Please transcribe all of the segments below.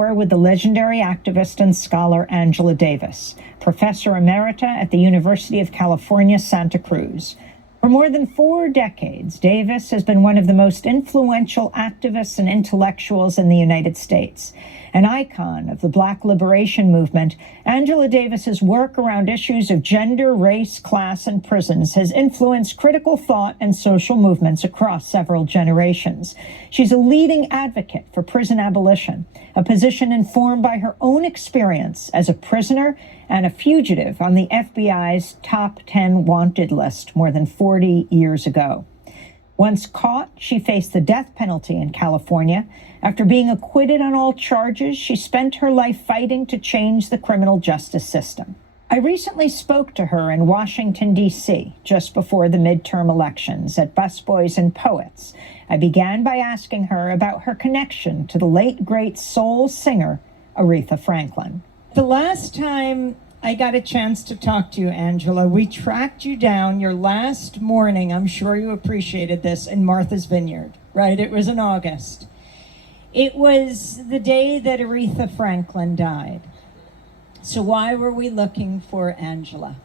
We're with the legendary activist and scholar Angela Davis, professor emerita at the University of California, Santa Cruz. For more than 4 decades, Davis has been one of the most influential activists and intellectuals in the United States. An icon of the Black liberation movement, Angela Davis's work around issues of gender, race, class, and prisons has influenced critical thought and social movements across several generations. She's a leading advocate for prison abolition, a position informed by her own experience as a prisoner and a fugitive on the FBI's top 10 wanted list more than 40 years ago. Once caught, she faced the death penalty in California. After being acquitted on all charges, she spent her life fighting to change the criminal justice system. I recently spoke to her in Washington, D.C., just before the midterm elections at Busboys and Poets. I began by asking her about her connection to the late, great soul singer, Aretha Franklin. The last time I got a chance to talk to you, Angela, we tracked you down your last morning, I'm sure you appreciated this, in Martha's Vineyard, right? It was in August. It was the day that Aretha Franklin died. So why were we looking for Angela?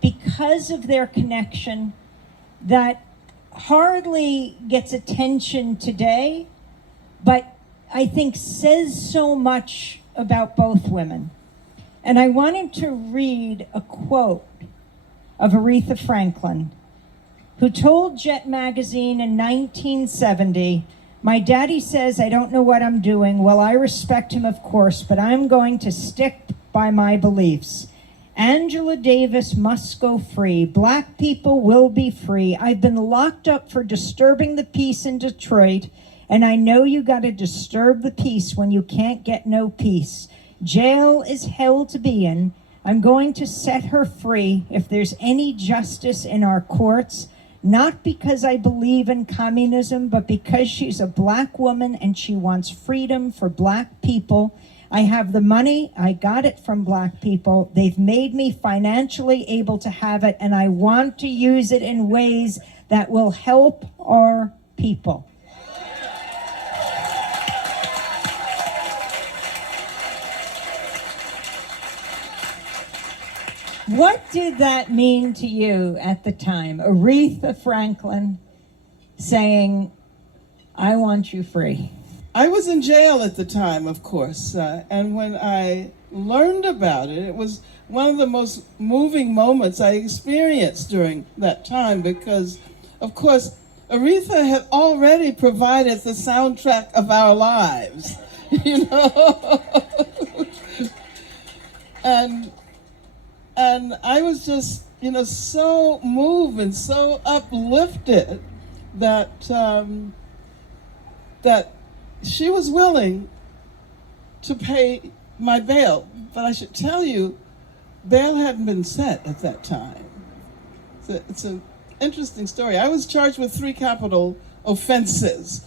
Because of their connection that hardly gets attention today, but I think says so much about both women. And I wanted to read a quote of Aretha Franklin, who told Jet magazine in 1970, "My daddy says I don't know what I'm doing. Well, I respect him, of course, but I'm going to stick by my beliefs. Angela Davis must go free. Black people will be free. I've been locked up for disturbing the peace in Detroit, and I know you got to disturb the peace when you can't get no peace. Jail is hell to be in. I'm going to set her free if there's any justice in our courts, not because I believe in communism, but because she's a black woman and she wants freedom for black people. I have the money. I got it from black people. They've made me financially able to have it, and I want to use it in ways that will help our people." What did that mean to you at the time? Aretha Franklin saying, "I want you free." I was in jail at the time, of course, and when I learned about it, it was one of the most moving moments I experienced during that time because, of course, Aretha had already provided the soundtrack of our lives, you know? And I was just, so moved and so uplifted that that she was willing to pay my bail. But I should tell you, bail hadn't been set at that time. It's an interesting story. I was charged with 3 capital offenses,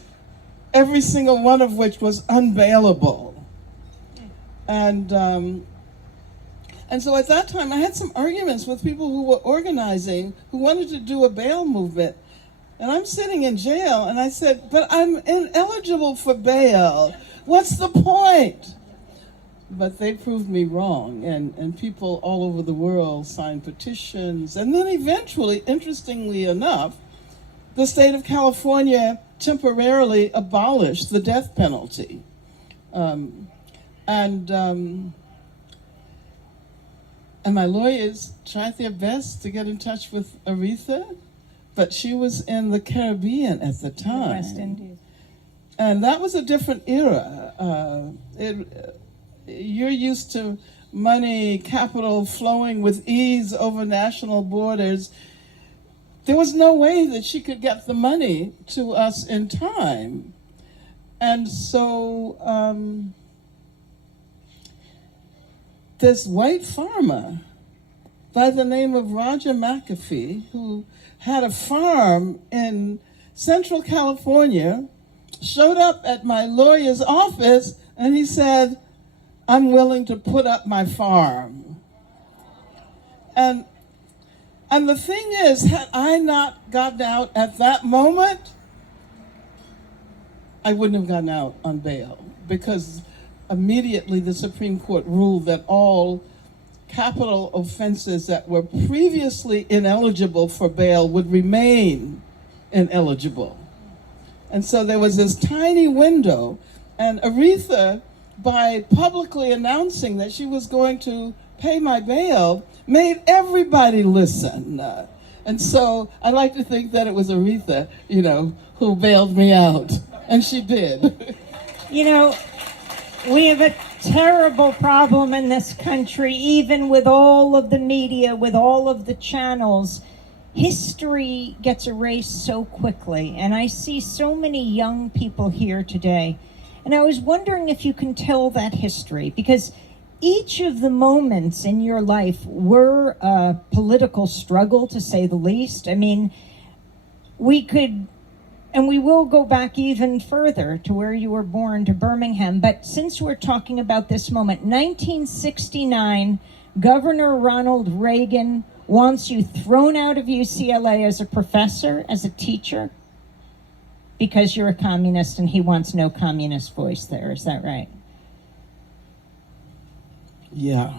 every single one of which was unbailable. And so at that time, I had some arguments with people who were organizing, who wanted to do a bail movement. And I'm sitting in jail, and I said, "But I'm ineligible for bail. What's the point?" But they proved me wrong, and people all over the world signed petitions. And then eventually, interestingly enough, the state of California temporarily abolished the death penalty. And my lawyers tried their best to get in touch with Aretha, but she was in the Caribbean at the time. West Indies. And that was a different era. You're used to money, capital flowing with ease over national borders. There was no way that she could get the money to us in time. And so this white farmer by the name of Roger McAfee, who had a farm in Central California, showed up at my lawyer's office and he said, "I'm willing to put up my farm." And the thing is, had I not gotten out at that moment, I wouldn't have gotten out on bail, because immediately the Supreme Court ruled that all capital offenses that were previously ineligible for bail would remain ineligible. And so there was this tiny window, and Aretha, by publicly announcing that she was going to pay my bail, made everybody listen. And so I like to think that it was Aretha, who bailed me out. And she did. We have a terrible problem in this country, even with all of the media, with all of the channels. History gets erased so quickly, and I see so many young people here today. And I was wondering if you can tell that history, because each of the moments in your life were a political struggle, to say the least. I mean, we could, and we will go back even further to where you were born, to Birmingham. But since we're talking about this moment, 1969, Governor Ronald Reagan wants you thrown out of UCLA as a professor, as a teacher, because you're a communist, and he wants no communist voice there. Is that right? Yeah.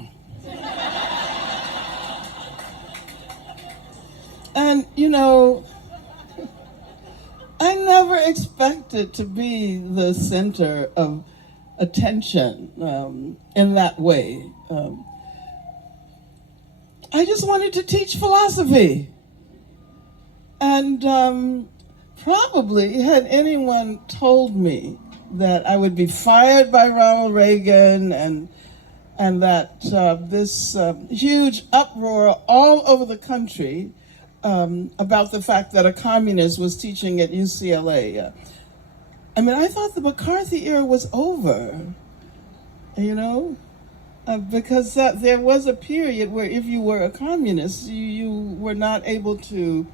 And, I never expected to be the center of attention in that way. I just wanted to teach philosophy. And probably had anyone told me that I would be fired by Ronald Reagan and that this huge uproar all over the country about the fact that a communist was teaching at UCLA. I thought the McCarthy era was over, because there was a period where if you were a communist, you were not able to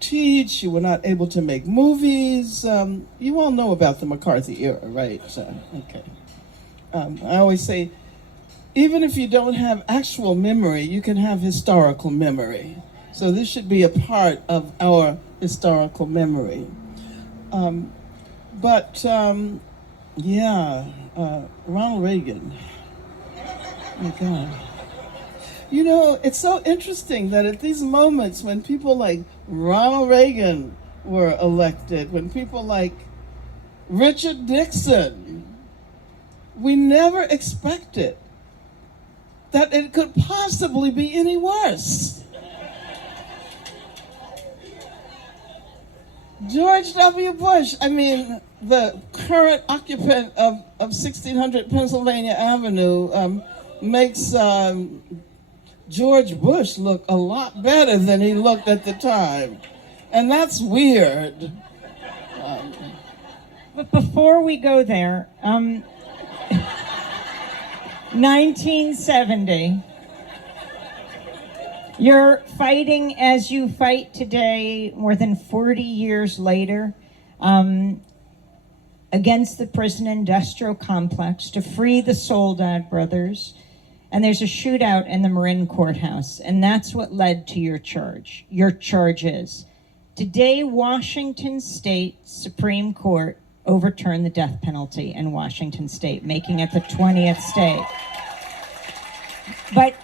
teach, you were not able to make movies. You all know about the McCarthy era, right? Okay. I always say, even if you don't have actual memory, you can have historical memory. So this should be a part of our historical memory. Ronald Reagan. Oh my God. It's so interesting that at these moments when people like Ronald Reagan were elected, when people like Richard Nixon, we never expected that it could possibly be any worse. George W. Bush, the current occupant of 1600 Pennsylvania Avenue, makes George Bush look a lot better than he looked at the time. And that's weird. But before we go there, 1970, you're fighting as you fight today, more than 40 years later, against the prison industrial complex to free the Soledad brothers. And there's a shootout in the Marin Courthouse, and that's what led to your charge. Your charges. Today, Washington State Supreme Court overturned the death penalty in Washington State, making it the 20th state. But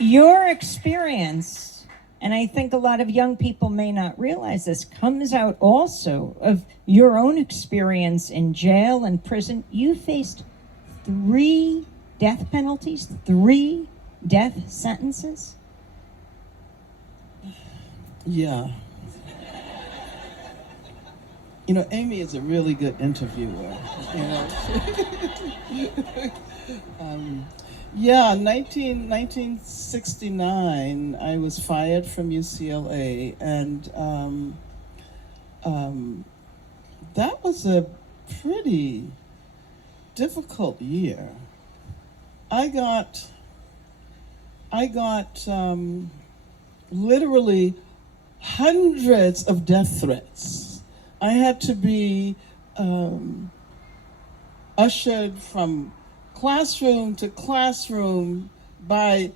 your experience, and I think a lot of young people may not realize this, comes out also of your own experience in jail and prison. You faced 3 death penalties, 3 death sentences. Yeah. Amy is a really good interviewer. 1969, I was fired from UCLA, and that was a pretty difficult year. I got literally hundreds of death threats. I had to be ushered from classroom to classroom by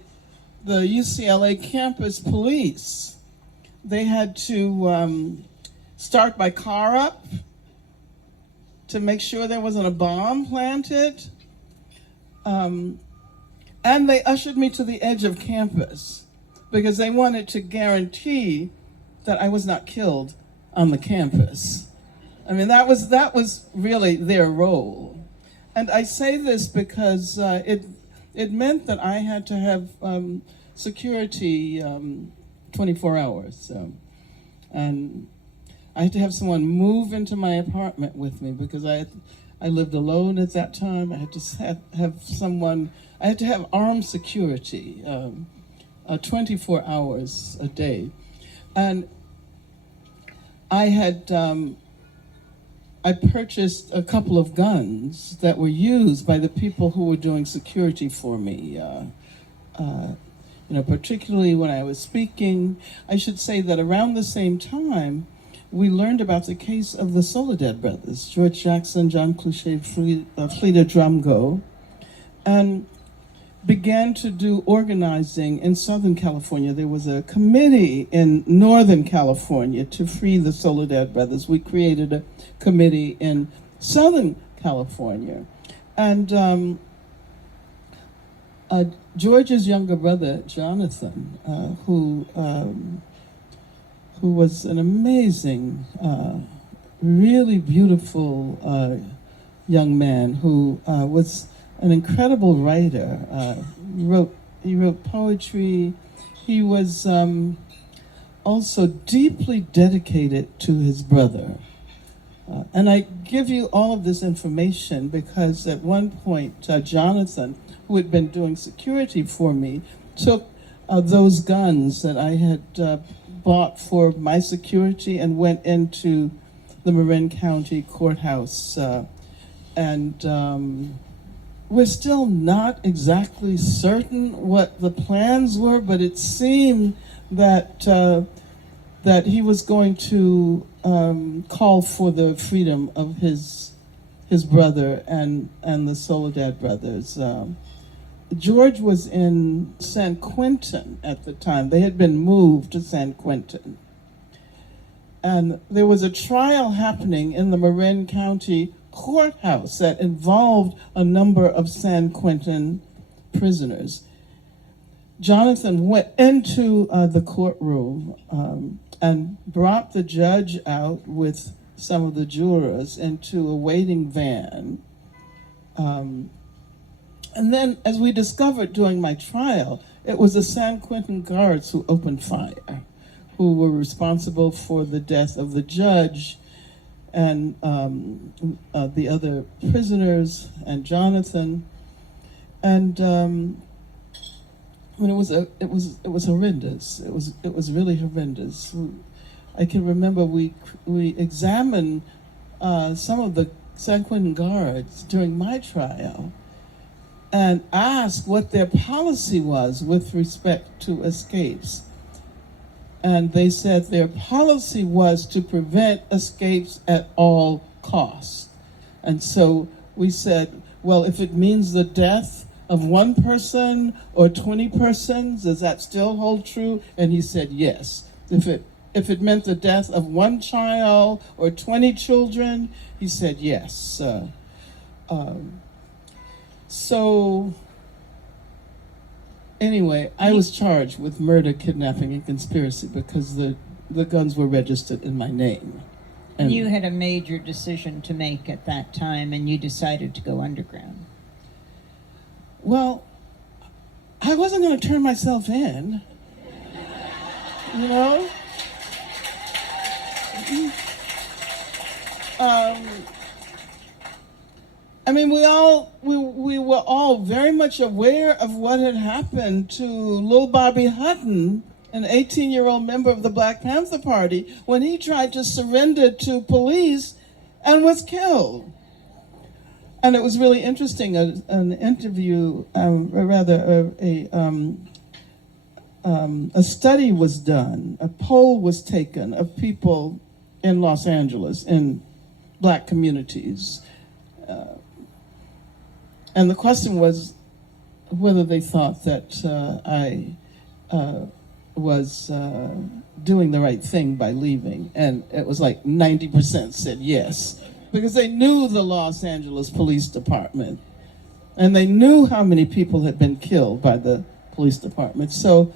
the UCLA campus police. They had to start my car up to make sure there wasn't a bomb planted. And they ushered me to the edge of campus because they wanted to guarantee that I was not killed on the campus. I mean, that was really their role. And I say this because it meant that I had to have security 24 hours. And I had to have someone move into my apartment with me because I lived alone at that time. I had to have someone, I had to have armed security 24 hours a day. And I purchased a couple of guns that were used by the people who were doing security for me. Particularly when I was speaking. I should say that around the same time, we learned about the case of the Soledad brothers, George Jackson, John Clouchet, Fleda Drumgo, and began to do organizing in Southern California. There was a committee in Northern California to free the Soledad brothers. We created a committee in Southern California. And George's younger brother, Jonathan, who was an amazing, really beautiful young man who was an incredible writer. He wrote poetry. He was also deeply dedicated to his brother. And I give you all of this information because at one point, Jonathan, who had been doing security for me, took those guns that I had bought for my security and went into the Marin County Courthouse. And we're still not exactly certain what the plans were, but it seemed that that he was going to call for the freedom of his brother and the Soledad brothers. George was in San Quentin at the time. They had been moved to San Quentin. And there was a trial happening in the Marin County Courthouse that involved a number of San Quentin prisoners. Jonathan went into the courtroom and brought the judge out with some of the jurors into a waiting van. And then, as we discovered during my trial, it was the San Quentin guards who opened fire, who were responsible for the death of the judge and the other prisoners and Jonathan. And it was horrendous. It was really horrendous. I can remember we examined some of the San Quentin guards during my trial and asked what their policy was with respect to escapes. And they said their policy was to prevent escapes at all costs. And so we said, well, if it means the death of one person or 20 persons, does that still hold true? And he said yes. If it meant the death of one child or 20 children, he said yes. So anyway, I was charged with murder, kidnapping, and conspiracy because the guns were registered in my name. And you had a major decision to make at that time, and you decided to go underground. Well, I wasn't going to turn myself in, you know? I mean, we were all very much aware of what had happened to Lil Bobby Hutton, an 18-year-old member of the Black Panther Party, when he tried to surrender to police and was killed. And it was really interesting, an interview, a study was done, a poll was taken of people in Los Angeles, in Black communities. And the question was whether they thought that I was doing the right thing by leaving. And it was like 90% said yes, because they knew the Los Angeles Police Department. And they knew how many people had been killed by the police department. So,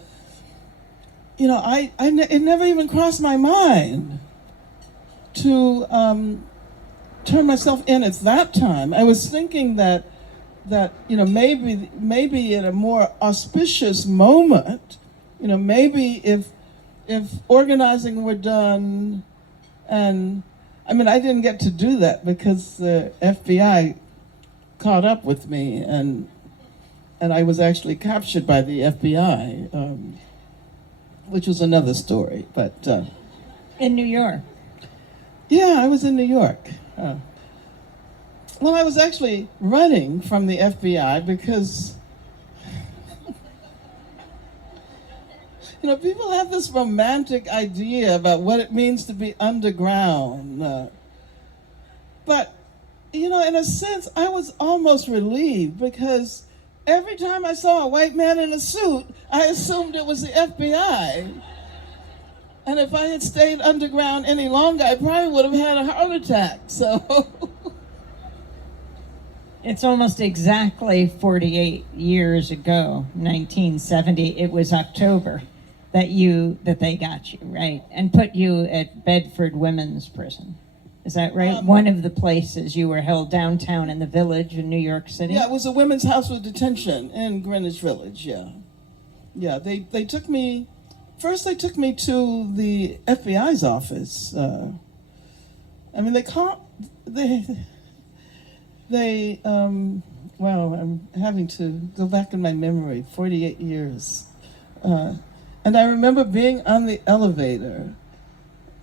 you know, it never even crossed my mind to turn myself in at that time. I was thinking that you know, maybe at a more auspicious moment, you know, maybe if organizing were done, and I mean, I didn't get to do that because the FBI caught up with me, and I was actually captured by the FBI, which was another story. But in New York. Yeah, I was in New York. Well, I was actually running from the FBI because, you know, people have this romantic idea about what it means to be underground. But, you know, in a sense, I was almost relieved because every time I saw a white man in a suit, I assumed it was the FBI. And if I had stayed underground any longer, I probably would have had a heart attack. So it's almost exactly 48 years ago, 1970. It was October that they got you, right? And put you at Bedford Women's Prison. Is that right? One of the places you were held downtown in the Village in New York City? Yeah, it was a women's house of detention in Greenwich Village, yeah. Yeah, they took me, first they took me to the FBI's office. I mean, wow, I'm having to go back in my memory, 48 years. And I remember being on the elevator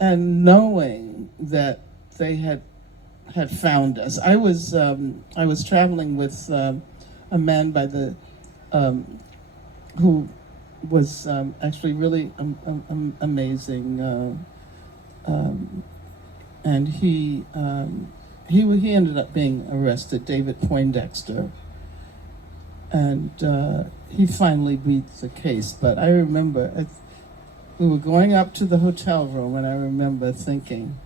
and knowing that they had found us. I was traveling with a man by the who was actually really amazing, and he ended up being arrested, David Poindexter, and he finally beat the case. But I remember we were going up to the hotel room, and I remember thinking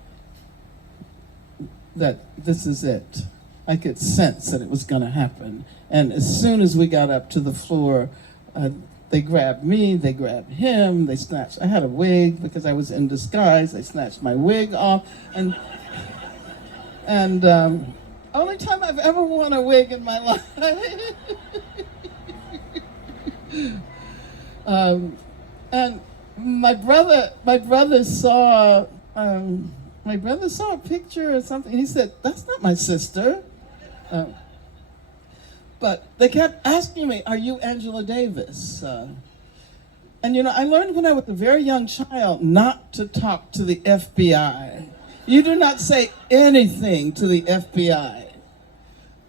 that this is it. I could sense that it was going to happen. And as soon as we got up to the floor, they grabbed me, they grabbed him, they snatched, I had a wig because I was in disguise, they snatched my wig off, and only time I've ever worn a wig in my life. And my brother saw a picture or something. He said, "That's not my sister." But they kept asking me, "Are you Angela Davis?" And you know, I learned when I was a very young child not to talk to the FBI. You do not say anything to the FBI.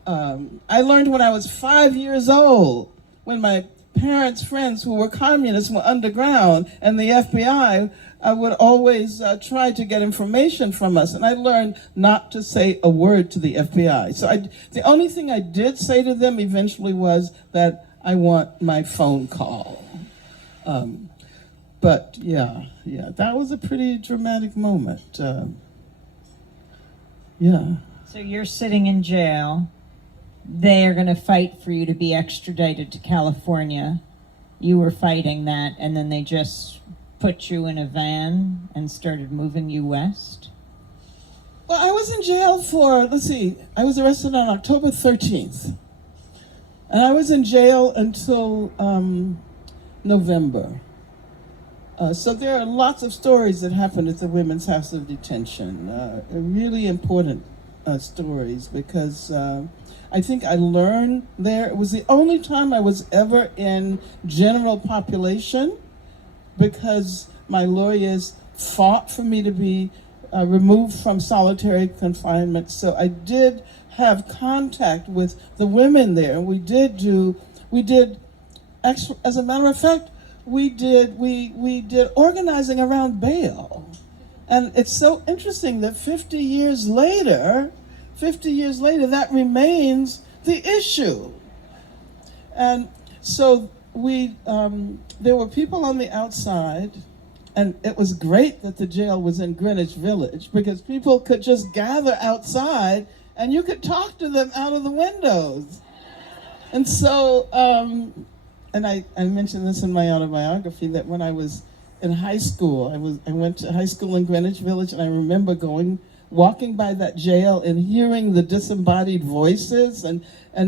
I learned when I was 5 years old, when my parents' friends who were communists were underground, and the FBI would always try to get information from us. And I learned not to say a word to the FBI. So the only thing I did say to them eventually was that I want my phone call. But yeah, that was a pretty dramatic moment. Yeah. So you're sitting in jail. They are going to fight for you to be extradited to California. You were fighting that, and then they just put you in a van and started moving you west? Well, I was in jail for, I was arrested on October 13th. And I was in jail until November. So there are lots of stories that happened at the Women's House of Detention. Really important stories because I think I learned there. It was the only time I was ever in general population because my lawyers fought for me to be removed from solitary confinement. So I did have contact with the women there. We did, as a matter of fact, we did organizing around bail. And it's so interesting that 50 years later, that remains the issue. And so there were people on the outside, and it was great that the jail was in Greenwich Village because people could just gather outside and you could talk to them out of the windows. And so, and I mentioned this in my autobiography, that when I was in high school, I went to high school in Greenwich Village, and I remember walking by that jail and hearing the disembodied voices and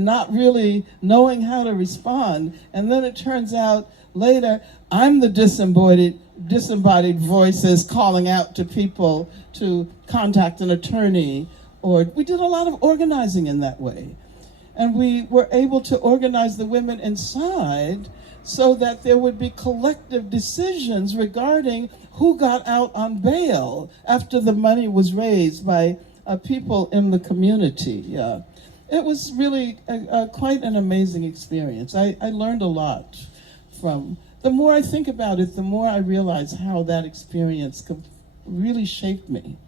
not really knowing how to respond. And then it turns out later, I'm the disembodied voices calling out to people to contact an attorney, or we did a lot of organizing in that way. And we were able to organize the women inside so that there would be collective decisions regarding who got out on bail after the money was raised by people in the community. It was really quite an amazing experience. I learned a lot from. The more I think about it, the more I realize how that experience really shaped me.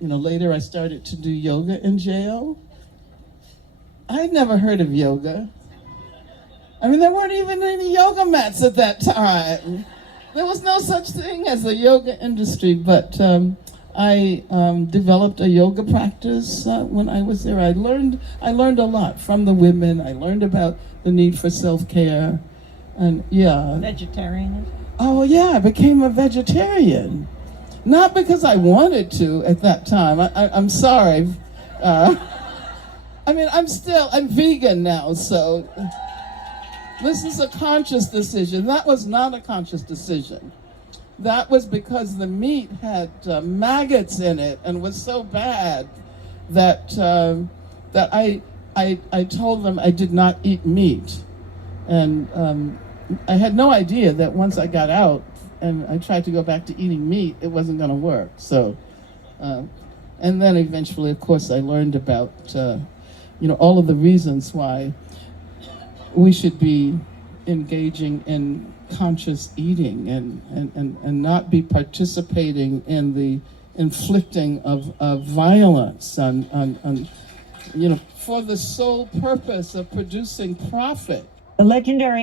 Later I started to do yoga in jail. I'd never heard of yoga. I mean, there weren't even any yoga mats at that time. There was no such thing as a yoga industry, but I developed a yoga practice when I was there. I learned a lot from the women. I learned about the need for self-care, and Vegetarianism? Oh yeah, I became a vegetarian. Not because I wanted to at that time. I'm sorry. I'm vegan now, so this is a conscious decision. That was not a conscious decision. That was because the meat had maggots in it and was so bad that I told them I did not eat meat. And I had no idea that once I got out and I tried to go back to eating meat, it wasn't going to work. So, and then eventually, of course, I learned about all of the reasons why we should be engaging in conscious eating and not be participating in the inflicting of violence on for the sole purpose of producing profit. The legendary